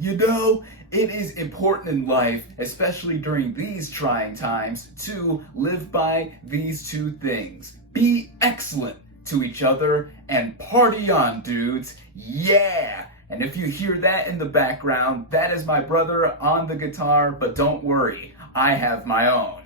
You know, it is important in life, especially during these trying times, to live by these two things. Be excellent to each other and party on, dudes. Yeah! And if you hear that in the background, that is my brother on the guitar, but don't worry, I have my own.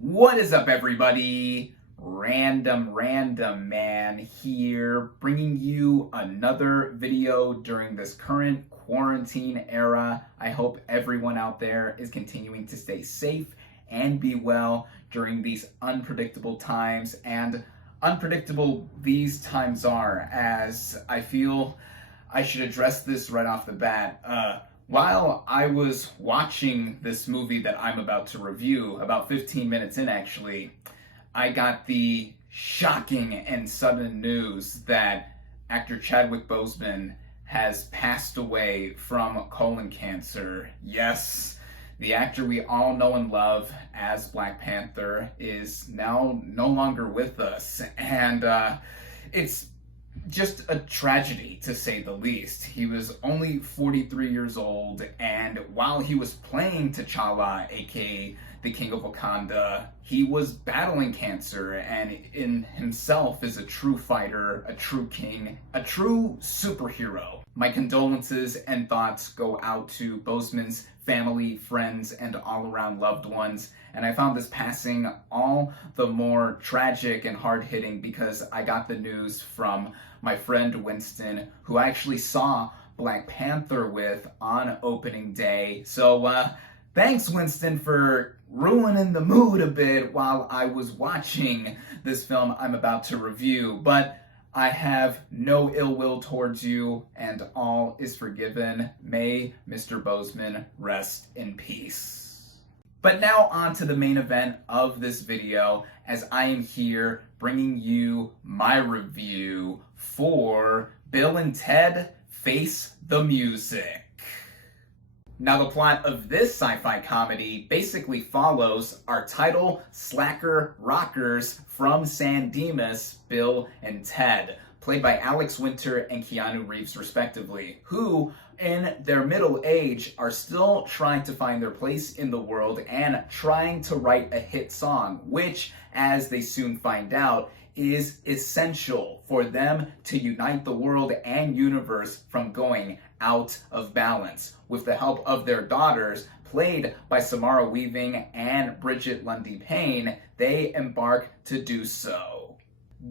What is up, everybody? Random Man here, bringing you another video during this current quarantine era. I hope everyone out there is continuing to stay safe and be well during these unpredictable times, and unpredictable these times are, as I feel I should address this right off the bat. While I was watching this movie that I'm about to review, about 15 minutes in actually, I got the shocking and sudden news that actor Chadwick Boseman has passed away from colon cancer. Yes, the actor we all know and love as Black Panther is now no longer with us, and it's just a tragedy, to say the least. He was only 43 years old, and while he was playing T'Challa, aka the King of Wakanda, he was battling cancer, and in himself is a true fighter, a true king, a true superhero. My condolences and thoughts go out to Boseman's family, friends, and all-around loved ones. And I found this passing all the more tragic and hard-hitting because I got the news from my friend Winston, who I actually saw Black Panther with on opening day. So thanks, Winston, for ruining the mood a bit while I was watching this film I'm about to review. But I have no ill will towards you, and all is forgiven. May Mr. Boseman rest in peace. But now on to the main event of this video, as I am here bringing you my review for Bill and Ted Face the Music. Now, the plot of this sci-fi comedy basically follows our title slacker rockers from San Dimas, Bill and Ted, played by Alex Winter and Keanu Reeves respectively, who in their middle age are still trying to find their place in the world and trying to write a hit song, which, as they soon find out, is essential for them to unite the world and universe from going out of balance. With the help of their daughters, played by Samara Weaving and Bridget Lundy Payne, they embark to do so.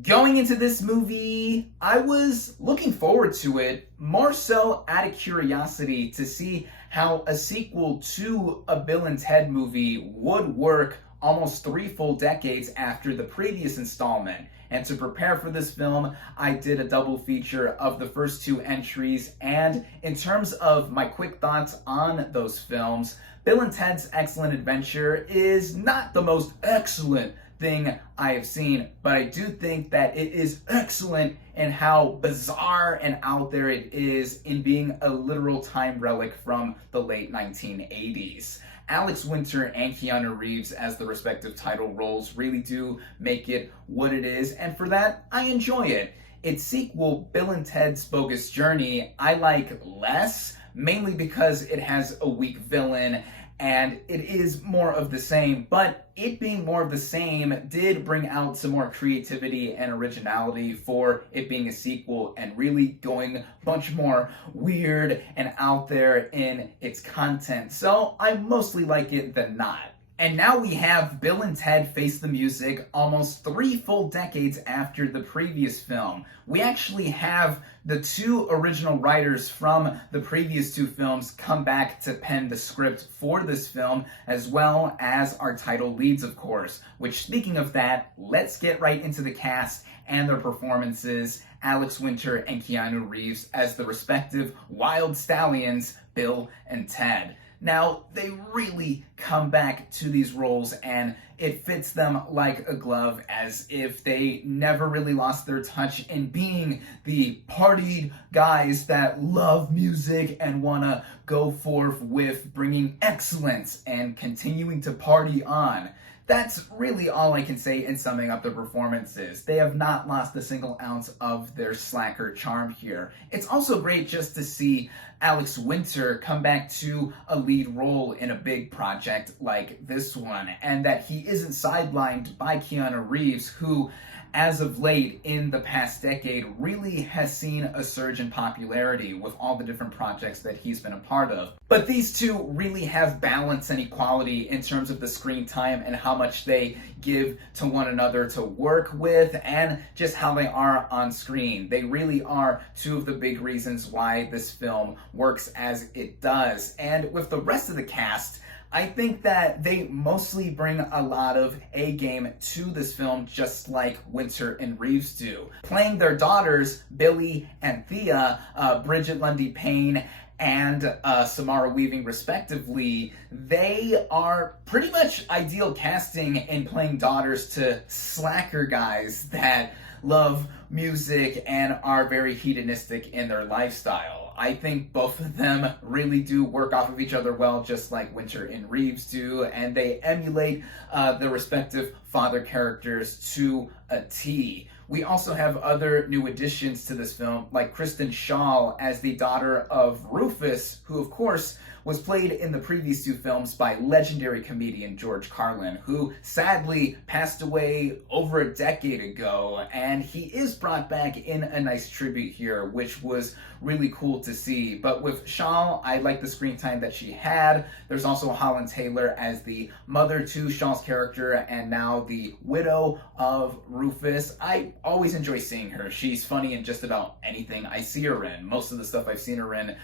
Going into this movie, I was looking forward to it, more so out of curiosity to see how a sequel to a Bill and Ted movie would work almost 3 full decades after the previous installment. And to prepare for this film, I did a double feature of the first 2 entries, and in terms of my quick thoughts on those films, Bill and Ted's Excellent Adventure is not the most excellent thing I have seen, but I do think that it is excellent in how bizarre and out there it is in being a literal time relic from the late 1980s. Alex Winter and Keanu Reeves as the respective title roles really do make it what it is, and for that, I enjoy it. Its sequel, Bill and Ted's Bogus Journey, I like less, mainly because it has a weak villain and it is more of the same, but it being more of the same did bring out some more creativity and originality for it being a sequel and really going a bunch more weird and out there in its content. So I mostly like it than not. And now we have Bill and Ted Face the Music almost 3 full decades after the previous film. We actually have the 2 original writers from the previous 2 films come back to pen the script for this film, as well as our title leads, of course. Which, speaking of that, let's get right into the cast and their performances. Alex Winter and Keanu Reeves as the respective wild stallions, Bill and Ted. Now, they really come back to these roles and it fits them like a glove, as if they never really lost their touch in being the partied guys that love music and want to go forth with bringing excellence and continuing to party on. That's really all I can say in summing up the performances. They have not lost a single ounce of their slacker charm here. It's also great just to see Alex Winter come back to a lead role in a big project like this one, and that he isn't sidelined by Keanu Reeves, who, as of late in the past decade, really has seen a surge in popularity with all the different projects that he's been a part of. But these two really have balance and equality in terms of the screen time and how much they give to one another to work with, and just how they are on screen. They really are two of the big reasons why this film works as it does. And with the rest of the cast, I think that they mostly bring a lot of A-game to this film, just like Winter and Reeves do. Playing their daughters, Billy and Thea, Bridget Lundy Payne and Samara Weaving respectively, they are pretty much ideal casting in playing daughters to slacker guys that love music and are very hedonistic in their lifestyle. I think both of them really do work off of each other well, just like Winter and Reeves do, and they emulate their respective father characters to a T. We also have other new additions to this film, like Kristen Schaal as the daughter of Rufus, who of course was played in the previous two films by legendary comedian George Carlin, who sadly passed away over a decade ago, and he is brought back in a nice tribute here, which was really cool to see. But with Schaal, I like the screen time that she had. There's also Holland Taylor as the mother to Shaw's character, and now the widow of Rufus. I always enjoy seeing her. She's funny in just about anything I see her in. Most of the stuff I've seen her in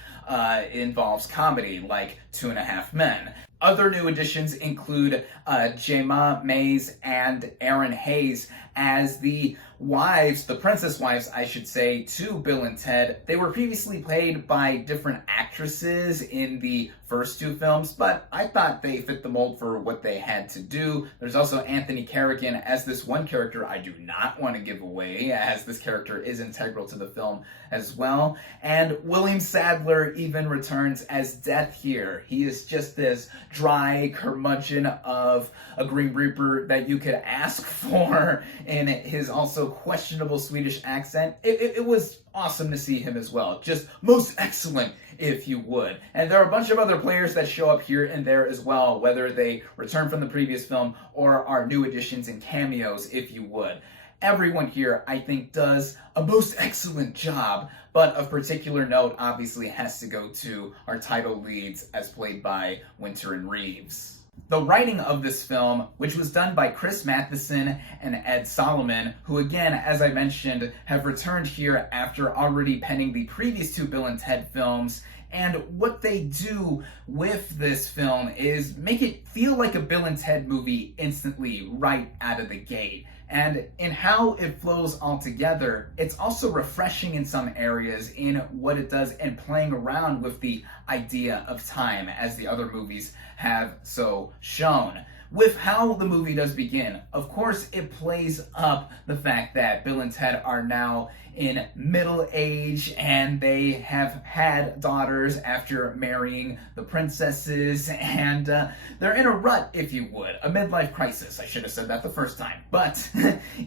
involves comedy, like 2.5 Men. Other new additions include Jema Mays and Aaron Hayes as the wives, the princess wives, I should say, to Bill and Ted. They were previously played by different actresses in the first two films, but I thought they fit the mold for what they had to do. There's also Anthony Carrigan as this one character I do not want to give away, as this character is integral to the film as well. And William Sadler even returns as Death here. He is just this dry curmudgeon of a Green Reaper that you could ask for in his also questionable Swedish accent. It was awesome to see him as well. Just most excellent, if you would. And there are a bunch of other players that show up here and there as well, whether they return from the previous film or are new additions and cameos, if you would. Everyone here, I think, does a most excellent job, but of particular note obviously has to go to our title leads as played by Winter and Reeves. The writing of this film, which was done by Chris Matheson and Ed Solomon, who again, as I mentioned, have returned here after already penning the previous two Bill and Ted films. And what they do with this film is make it feel like a Bill and Ted movie instantly, right out of the gate. And in how it flows all together, it's also refreshing in some areas in what it does and playing around with the idea of time, as the other movies have so shown. With how the movie does begin, of course, it plays up the fact that Bill and Ted are now in middle age and they have had daughters after marrying the princesses, and they're in a rut, if you would, a midlife crisis. I should have said that the first time. But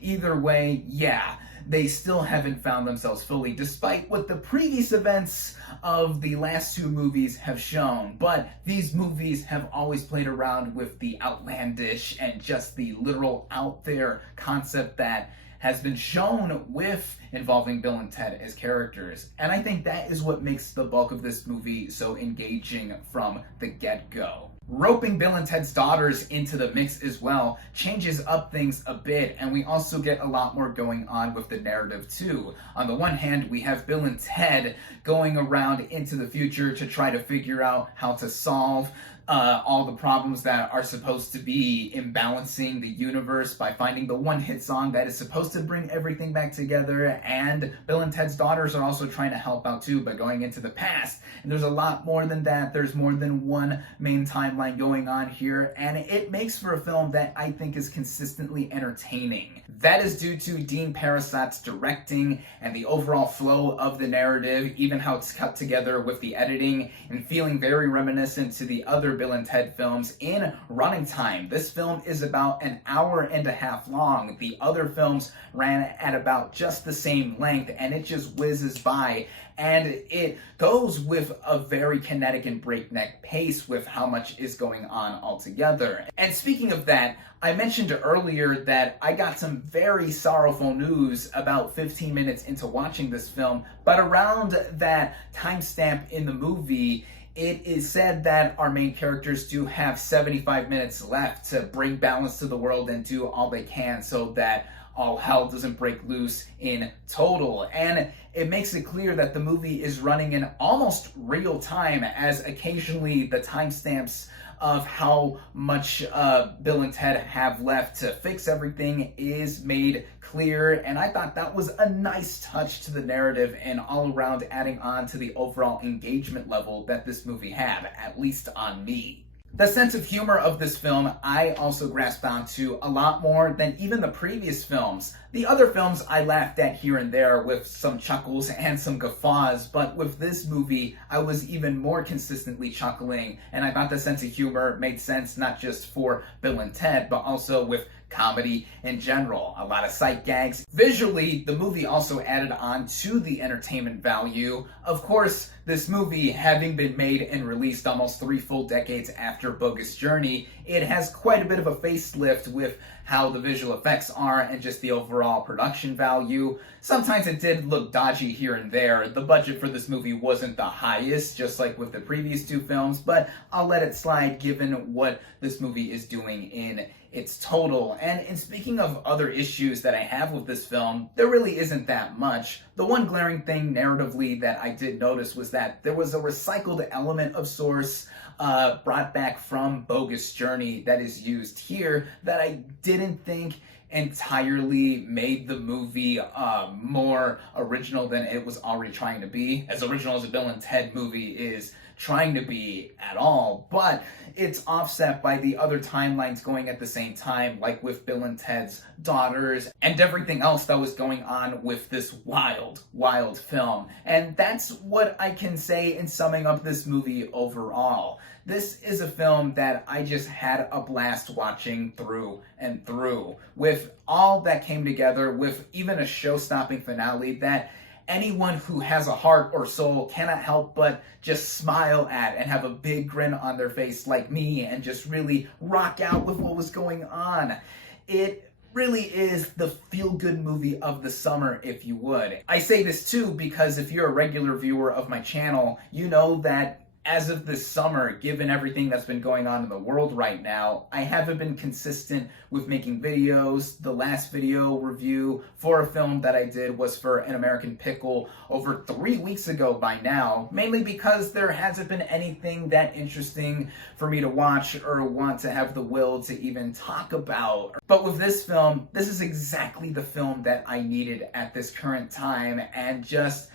either way, yeah, they still haven't found themselves fully, despite what the previous events of the last two movies have shown. But these movies have always played around with the outlandish and just the literal out there concept that has been shown with involving Bill and Ted as characters. And I think that is what makes the bulk of this movie so engaging from the get-go. Roping Bill and Ted's daughters into the mix as well changes up things a bit, and we also get a lot more going on with the narrative too. On the one hand, we have Bill and Ted going around into the future to try to figure out how to solve all the problems that are supposed to be imbalancing the universe by finding the one hit song that is supposed to bring everything back together. And Bill and Ted's daughters are also trying to help out too by going into the past. And there's a lot more than that. There's more than one main timeline going on here, and it makes for a film that I think is consistently entertaining. That is due to Dean Parasat's directing and the overall flow of the narrative, even how it's cut together with the editing, and feeling very reminiscent to the other Bill and Ted films in running time. This film is about an hour and a half long. The other films ran at about just the same length, and it just whizzes by. And it goes with a very kinetic and breakneck pace with how much is going on altogether. And speaking of that, I mentioned earlier that I got some very sorrowful news about 15 minutes into watching this film, but around that timestamp in the movie, it is said that our main characters do have 75 minutes left to bring balance to the world and do all they can so that all hell doesn't break loose in total. And it makes it clear that the movie is running in almost real time, as occasionally the timestamps of how much Bill and Ted have left to fix everything is made clear. And I thought that was a nice touch to the narrative and all around adding on to the overall engagement level that this movie had, at least on me. The sense of humor of this film I also grasped onto a lot more than even the previous films. The other films I laughed at here and there with some chuckles and some guffaws, but with this movie I was even more consistently chuckling, and I thought the sense of humor made sense not just for Bill and Ted, but also with comedy in general. A lot of sight gags. Visually, the movie also added on to the entertainment value. Of course, this movie, having been made and released almost 3 full decades after Bogus Journey, it has quite a bit of a facelift with how the visual effects are and just the overall production value. Sometimes it did look dodgy here and there. The budget for this movie wasn't the highest, just like with the previous 2 films, but I'll let it slide given what this movie is doing in its total. And in speaking of other issues that I have with this film, there really isn't that much. The one glaring thing narratively that I did notice was that there was a recycled element of sorts brought back from Bogus Journey that is used here that I didn't think entirely made the movie more original than it was already trying to be. As original as a Bill and Ted movie is trying to be at all, but it's offset by the other timelines going at the same time, like with Bill and Ted's daughters and everything else that was going on with this wild, wild film. And that's what I can say in summing up this movie overall. This is a film that I just had a blast watching through and through, with all that came together, with even a show-stopping finale that anyone who has a heart or soul cannot help but just smile at and have a big grin on their face like me and just really rock out with what was going on. It really is the feel-good movie of the summer, if you would. I say this too because if you're a regular viewer of my channel, you know that as of this summer, given everything that's been going on in the world right now, I haven't been consistent with making videos. The last video review for a film that I did was for An American Pickle over 3 weeks ago by now, mainly because there hasn't been anything that interesting for me to watch or want to have the will to even talk about. But with this film, this is exactly the film that I needed at this current time, and just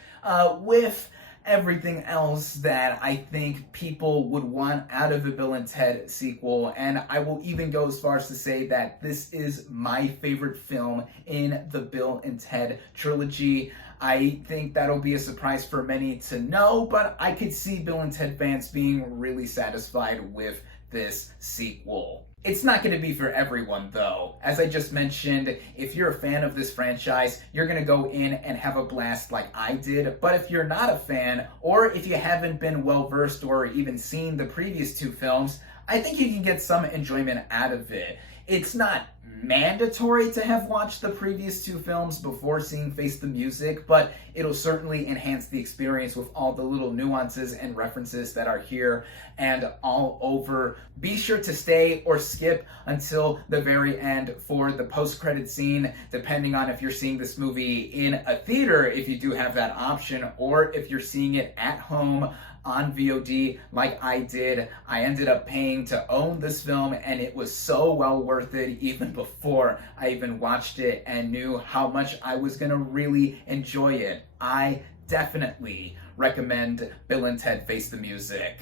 with everything else that I think people would want out of a Bill and Ted sequel. And I will even go as far as to say that this is my favorite film in the Bill and Ted trilogy. I think that'll be a surprise for many to know, but I could see Bill and Ted fans being really satisfied with this sequel. It's not going to be for everyone, though. As I just mentioned, if you're a fan of this franchise, you're going to go in and have a blast like I did. But if you're not a fan, or if you haven't been well-versed or even seen the previous 2 films, I think you can get some enjoyment out of it. It's not mandatory to have watched the previous 2 films before seeing Face the Music, but it'll certainly enhance the experience with all the little nuances and references that are here and all over. Be sure to stay or skip until the very end for the post-credit scene, depending on if you're seeing this movie in a theater, if you do have that option, or if you're seeing it at home on VOD like I did. I ended up paying to own this film, and it was so well worth it even before I even watched it and knew how much I was gonna really enjoy it. I definitely recommend Bill and Ted Face the Music.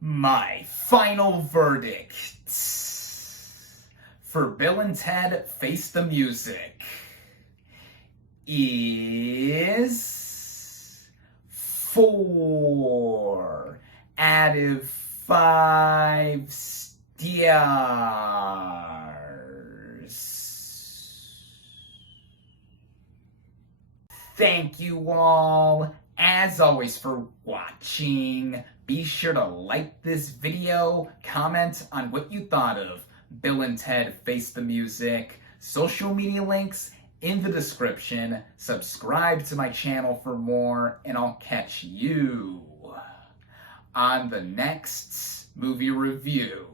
My final verdict for Bill and Ted Face the Music is 4 out of 5 stars. Thank you all, as always, for watching. Be sure to like this video, comment on what you thought of Bill and Ted Face the Music, social media links in the description, subscribe to my channel for more, and I'll catch you on the next movie review.